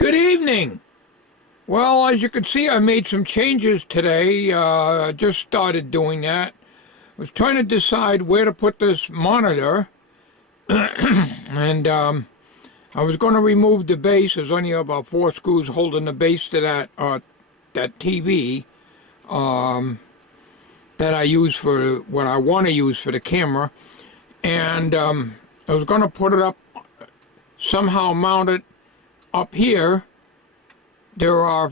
Good evening. Well, as you can see, I made some changes today. Just started doing that. I was trying to decide where to put this monitor, and I was going to remove the base. There's only about 4 screws holding the base to that TV that I use for what I want to use for the camera, and I was going to put it up, somehow mount it up here. There are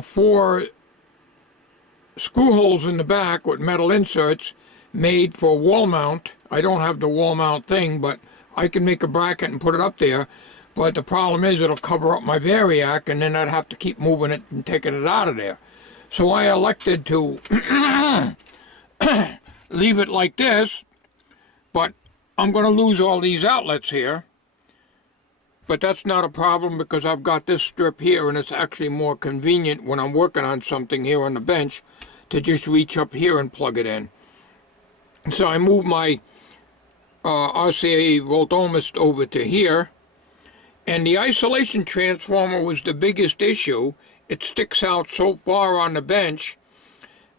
4 screw holes in the back with metal inserts made for wall mount. I don't have the wall mount thing, but I can make a bracket and put it up there. But the problem is it'll cover up my Variac, and then I'd have to keep moving it and taking it out of there. So I elected to leave it like this, but I'm going to lose all these outlets here. But that's not a problem because I've got this strip here, and it's actually more convenient when I'm working on something here on the bench to just reach up here and plug it in. So I moved my RCA voltometer over to here, and the isolation transformer was the biggest issue. It sticks out so far on the bench.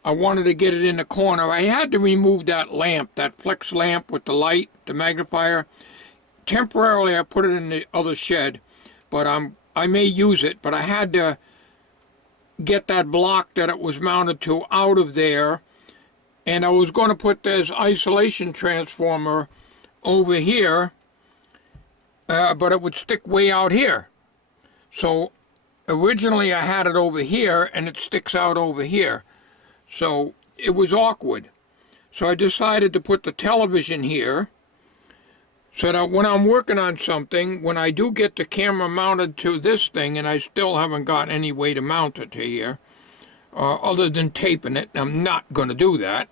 I wanted to get it in the corner. I had to remove that lamp, that flex lamp with the light, the magnifier. Temporarily, I put it in the other shed, but I may use it. But I had to get that block that it was mounted to out of there, and I was going to put this isolation transformer over here, but it would stick way out here. So originally I had it over here, and it sticks out over here. So it was awkward. So I decided to put the television here, so that when I'm working on something, when I do get the camera mounted to this thing, and I still haven't got any way to mount it to here, other than taping it, I'm not going to do that.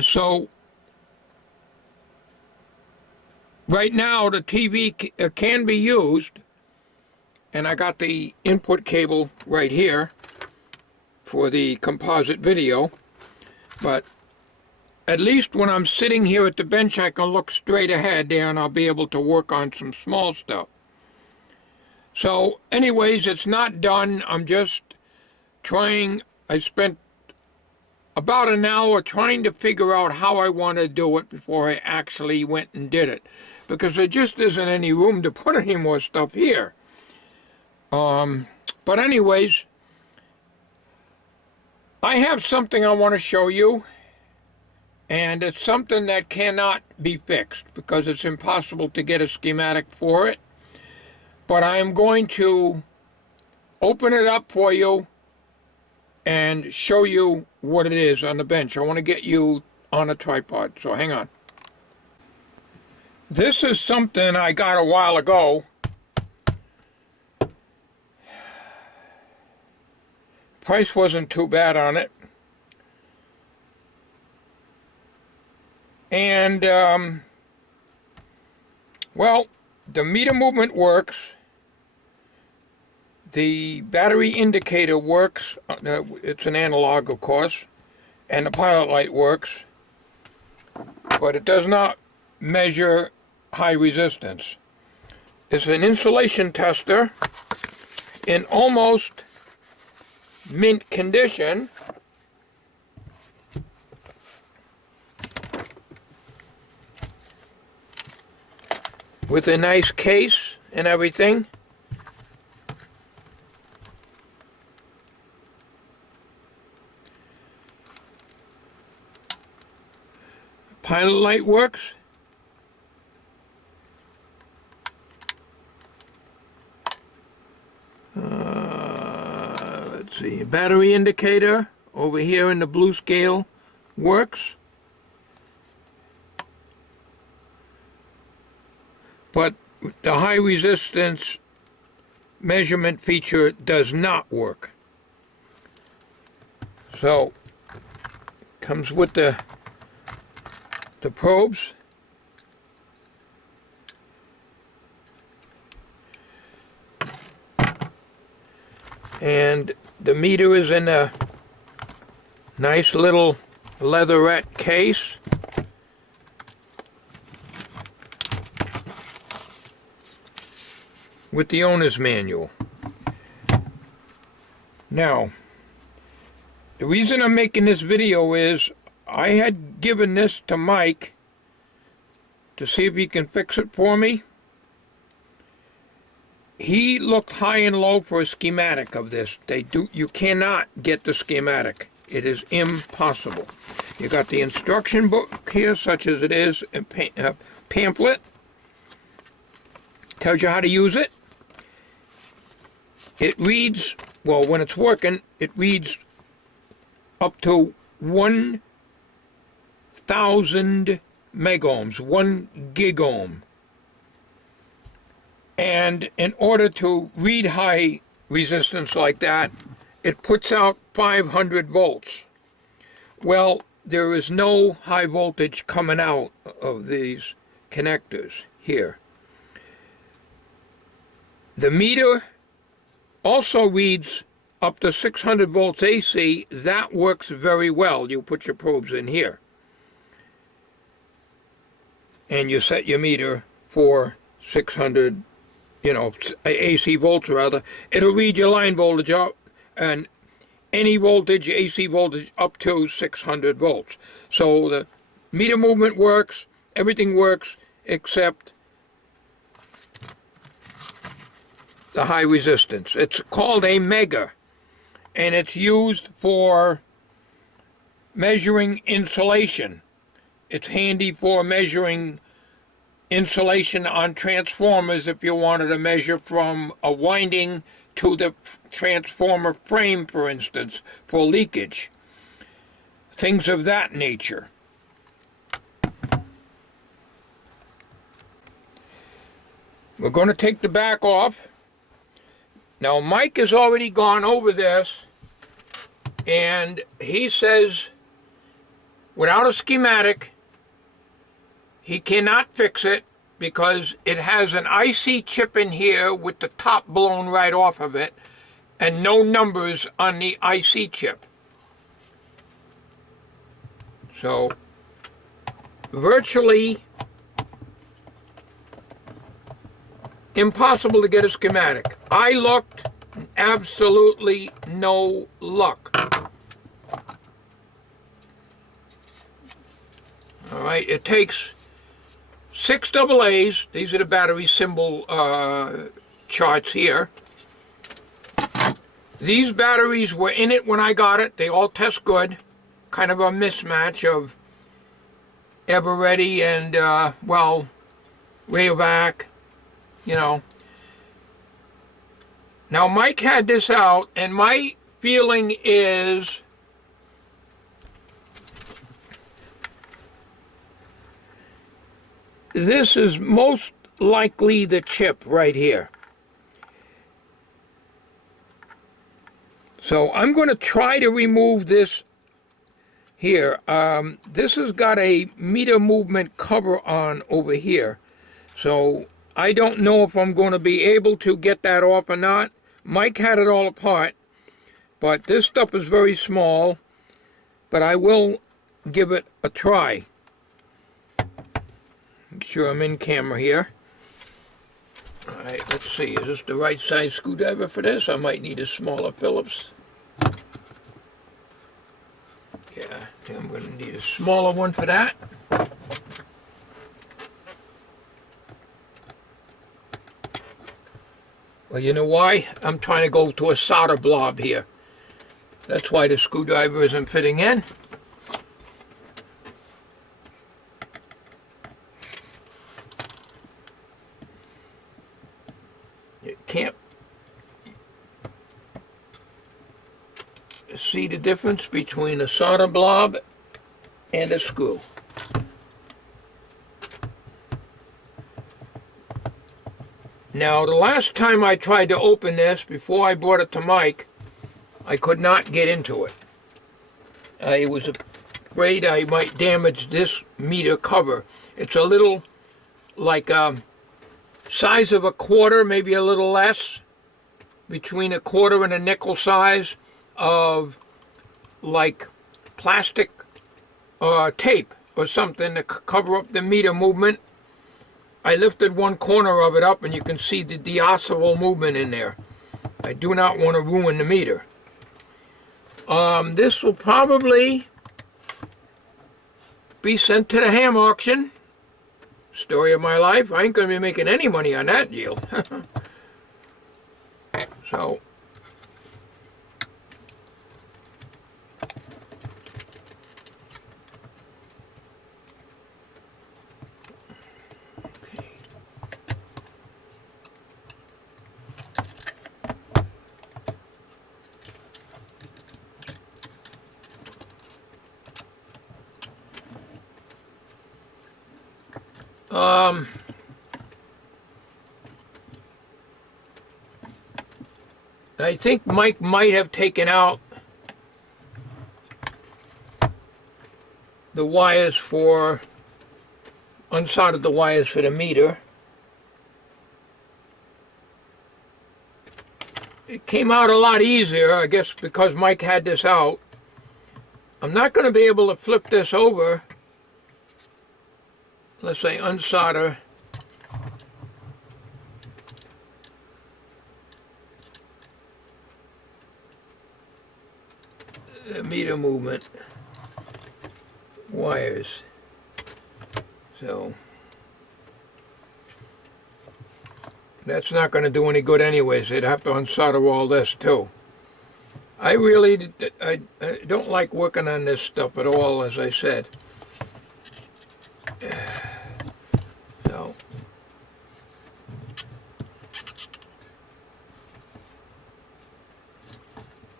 So right now the TV can be used, and I got the input cable right here for the composite video, but at least when I'm sitting here at the bench, I can look straight ahead there, and I'll be able to work on some small stuff. So anyways, it's not done. I'm just trying. I spent about an hour trying to figure out how I want to do it before I actually went and did it, because there just isn't any room to put any more stuff here. But anyways, I have something I want to show you. And it's something that cannot be fixed because it's impossible to get a schematic for it. But I am going to open it up for you and show you what it is on the bench. I want to get you on a tripod, so hang on. This is something I got a while ago. Price wasn't too bad on it. And, well, the meter movement works, the battery indicator works, it's an analog of course, and the pilot light works, but it does not measure high resistance. It's an insulation tester in almost mint condition. With a nice case and everything. Pilot light works. Let's see, battery indicator over here in the blue scale works. But the high resistance measurement feature does not work. So, comes with the probes. And the meter is in a nice little leatherette case. with the owner's manual. Now, the reason I'm making this video is I had given this to Mike to see if he can fix it for me. He looked high and low for a schematic of this. You cannot get the schematic. It is impossible. You got the instruction book here, such as it is, a pamphlet. Tells you how to use it. It reads, well, when it's working, it reads up to 1,000 megohms, 1 gigohm. And in order to read high resistance like that, it puts out 500 volts. Well, there is no high voltage coming out of these connectors here. The meter also reads up to 600 volts AC. That works very well. You put your probes in here. And you set your meter for 600, AC volts rather. It'll read your line voltage up and any voltage, AC voltage up to 600 volts. So the meter movement works, everything works except the high resistance. It's called a mega, and it's used for measuring insulation. It's handy for measuring insulation on transformers if you wanted to measure from a winding to the transformer frame, for instance, for leakage. Things of that nature. We're going to take the back off. Now, Mike has already gone over this, and he says without a schematic, he cannot fix it because it has an IC chip in here with the top blown right off of it and no numbers on the IC chip. So, virtually impossible to get a schematic. I looked, absolutely no luck. All right, it takes 6 AA's. These are the battery symbol charts here. These batteries were in it when I got it. They all test good. Kind of a mismatch of Everready and, Rayovac, Now, Mike had this out, and my feeling is this is most likely the chip right here. So I'm going to try to remove this here. This has got a meter movement cover on over here. So I don't know if I'm going to be able to get that off or not. Mike had it all apart, but this stuff is very small, but I will give it a try. Make sure I'm in camera here. All right, let's see. Is this the right size screwdriver for this? I might need a smaller Phillips. Yeah, I think I'm going to need a smaller one for that. Well, you know why? I'm trying to go to a solder blob here. That's why the screwdriver isn't fitting in. You can't see the difference between a solder blob and a screw. Now, the last time I tried to open this, before I brought it to Mike, I could not get into it. I was afraid I might damage this meter cover. It's a little, like, size of a quarter, maybe a little less, between a quarter and a nickel size of, like, plastic tape or something to cover up the meter movement. I lifted one corner of it up and you can see the deoscible movement in there. I do not want to ruin the meter. This will probably be sent to the ham auction. Story of my life. I ain't going to be making any money on that deal. So, I think Mike might have taken out the wires for, unsoldered the wires for the meter. It came out a lot easier, I guess, because Mike had this out. I'm not going to be able to flip this over. Let's say unsolder the meter movement wires. So that's not going to do any good anyways. They'd have to unsolder all this too. I really I don't like working on this stuff at all, as I said. So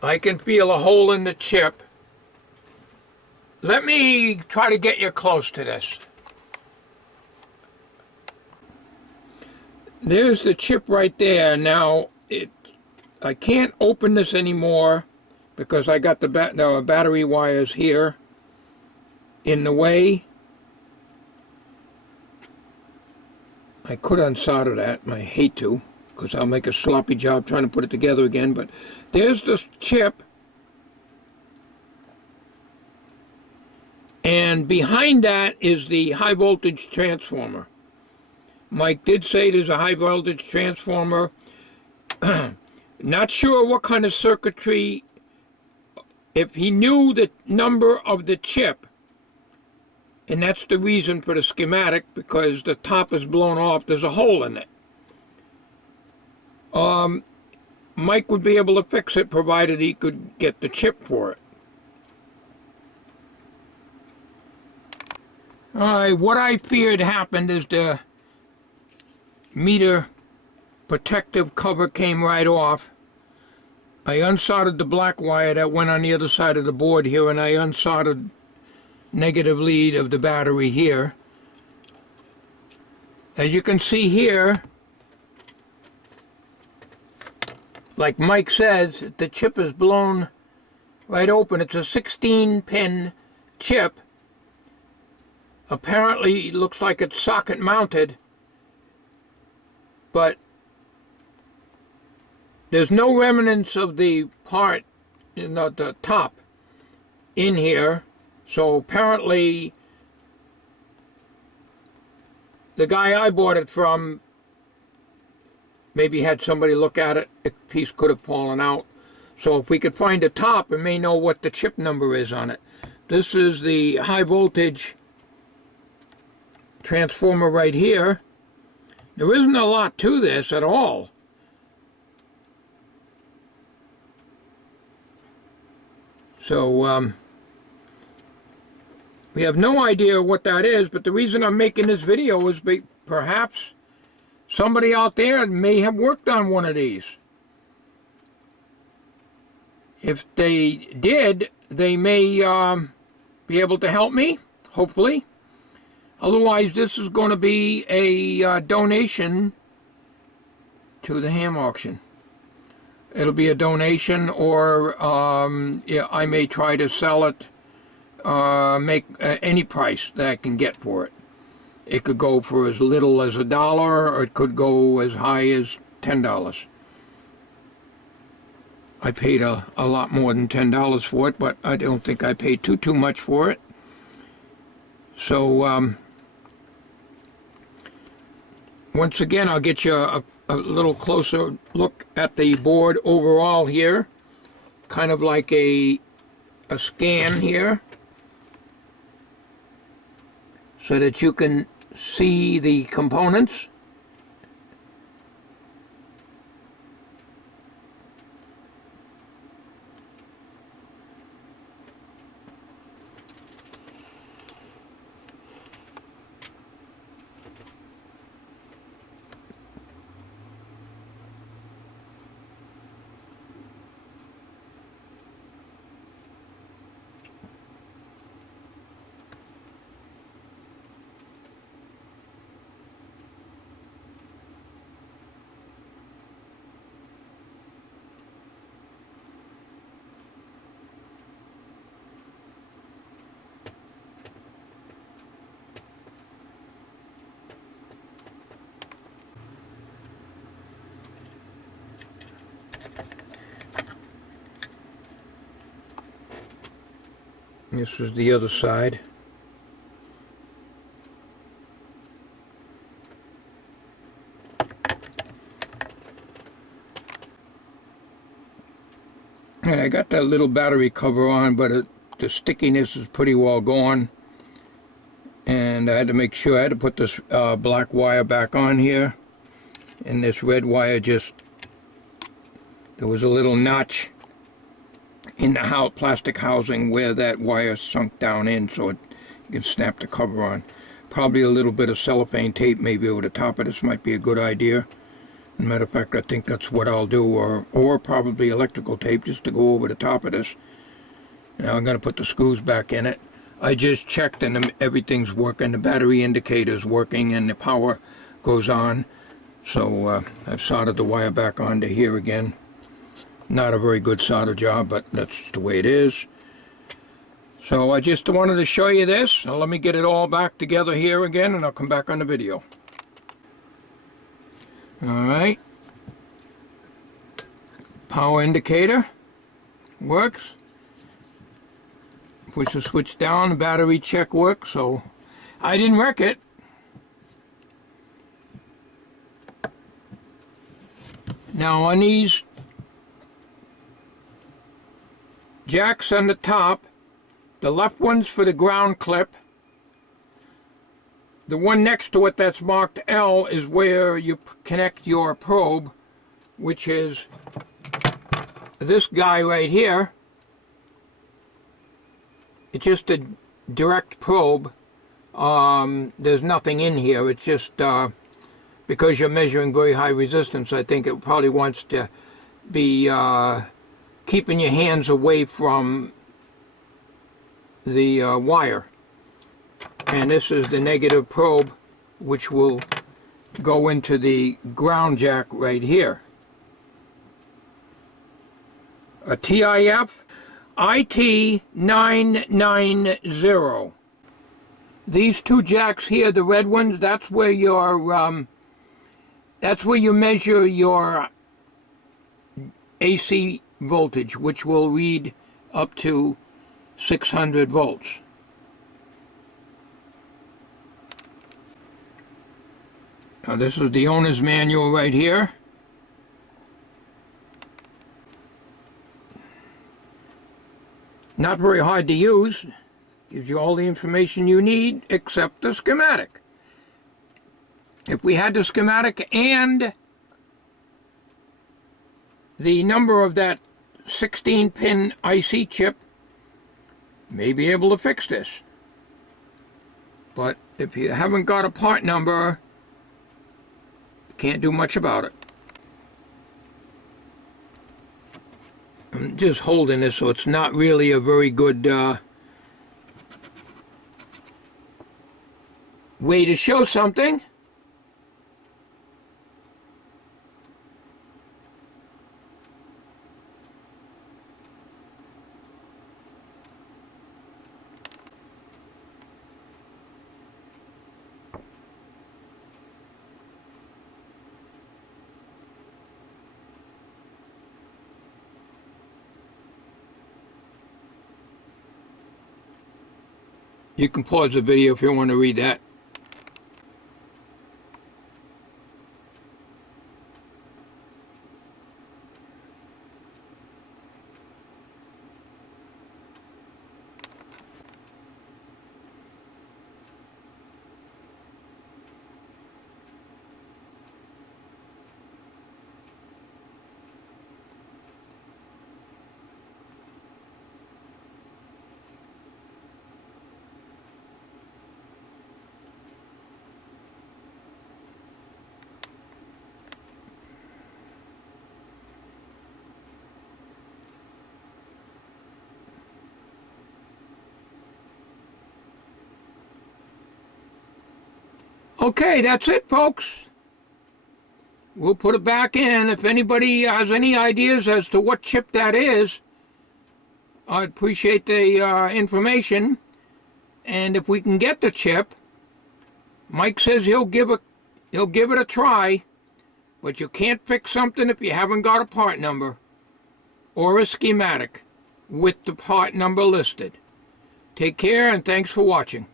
I can feel a hole in the chip. Let me try to get you close to this. There's the chip right there. Now I can't open this anymore because I got the battery wires here in the way. I could unsolder that, and I hate to, because I'll make a sloppy job trying to put it together again, but there's this chip, and behind that is the high voltage transformer. Mike did say there's a high voltage transformer. Not sure what kind of circuitry, if he knew the number of the chip, and that's the reason for the schematic, because the top is blown off, there's a hole in it. Mike would be able to fix it provided he could get the chip for it. Alright, what I feared happened is the meter protective cover came right off. I unsoldered the black wire that went on the other side of the board here, and I unsoldered negative lead of the battery here. As you can see here, like Mike says, the chip is blown right open. It's a 16-pin chip. Apparently, it looks like it's socket mounted, but there's no remnants of the part, the top in here. So apparently, the guy I bought it from maybe had somebody look at it. A piece could have fallen out. So if we could find a top, we may know what the chip number is on it. This is the high voltage transformer right here. There isn't a lot to this at all. So, we have no idea what that is, but the reason I'm making this video is perhaps somebody out there may have worked on one of these. If they did, they may be able to help me, hopefully. Otherwise, this is going to be a donation to the ham auction. It'll be a donation, or yeah, I may try to sell it, make any price that I can get for it. It could go for as little as $1, or it could go as high as $10. I paid a lot more than $10 for it, but I don't think I paid too much for it. So once again, I'll get you a little closer look at the board overall here. Kind of like a scan here, so that you can see the components. This is the other side. And I got that little battery cover on, but the stickiness is pretty well gone. And I had to make sure I had to put this black wire back on here. And this red wire there was a little notch in the plastic housing where that wire sunk down in, so you can snap the cover on. Probably a little bit of cellophane tape maybe over the top of this might be a good idea. As a matter of fact, I think that's what I'll do, or probably electrical tape just to go over the top of this. Now I'm going to put the screws back in it. I just checked and everything's working. The battery indicator's working and the power goes on. So I've soldered the wire back onto here again. Not a very good solder job, but that's the way it is. So I just wanted to show you this. Now let me get it all back together here again, and I'll come back on the video. Alright. Power indicator works. Push the switch down, the battery check works, so I didn't wreck it. Now on these jacks on the top, the left one's for the ground clip. The one next to it that's marked L is where you connect your probe, which is this guy right here. It's just a direct probe. There's nothing in here. It's just because you're measuring very high resistance, I think it probably wants to be keeping your hands away from the wire. And this is the negative probe, which will go into the ground jack right here. A TIF it990. These two jacks here, the red ones, that's where you measure your AC voltage, which will read up to 600 volts. Now this is the owner's manual right here. Not very hard to use. Gives you all the information you need except the schematic. If we had the schematic and the number of that 16-pin IC chip, may be able to fix this. But if you haven't got a part number, you can't do much about it. I'm just holding this so it's not really a very good way to show something. You can pause the video if you want to read that. Okay, that's it, folks. We'll put it back in. If anybody has any ideas as to what chip that is, I'd appreciate the information. And if we can get the chip, Mike says he'll give it a try, but you can't fix something if you haven't got a part number or a schematic with the part number listed. Take care and thanks for watching.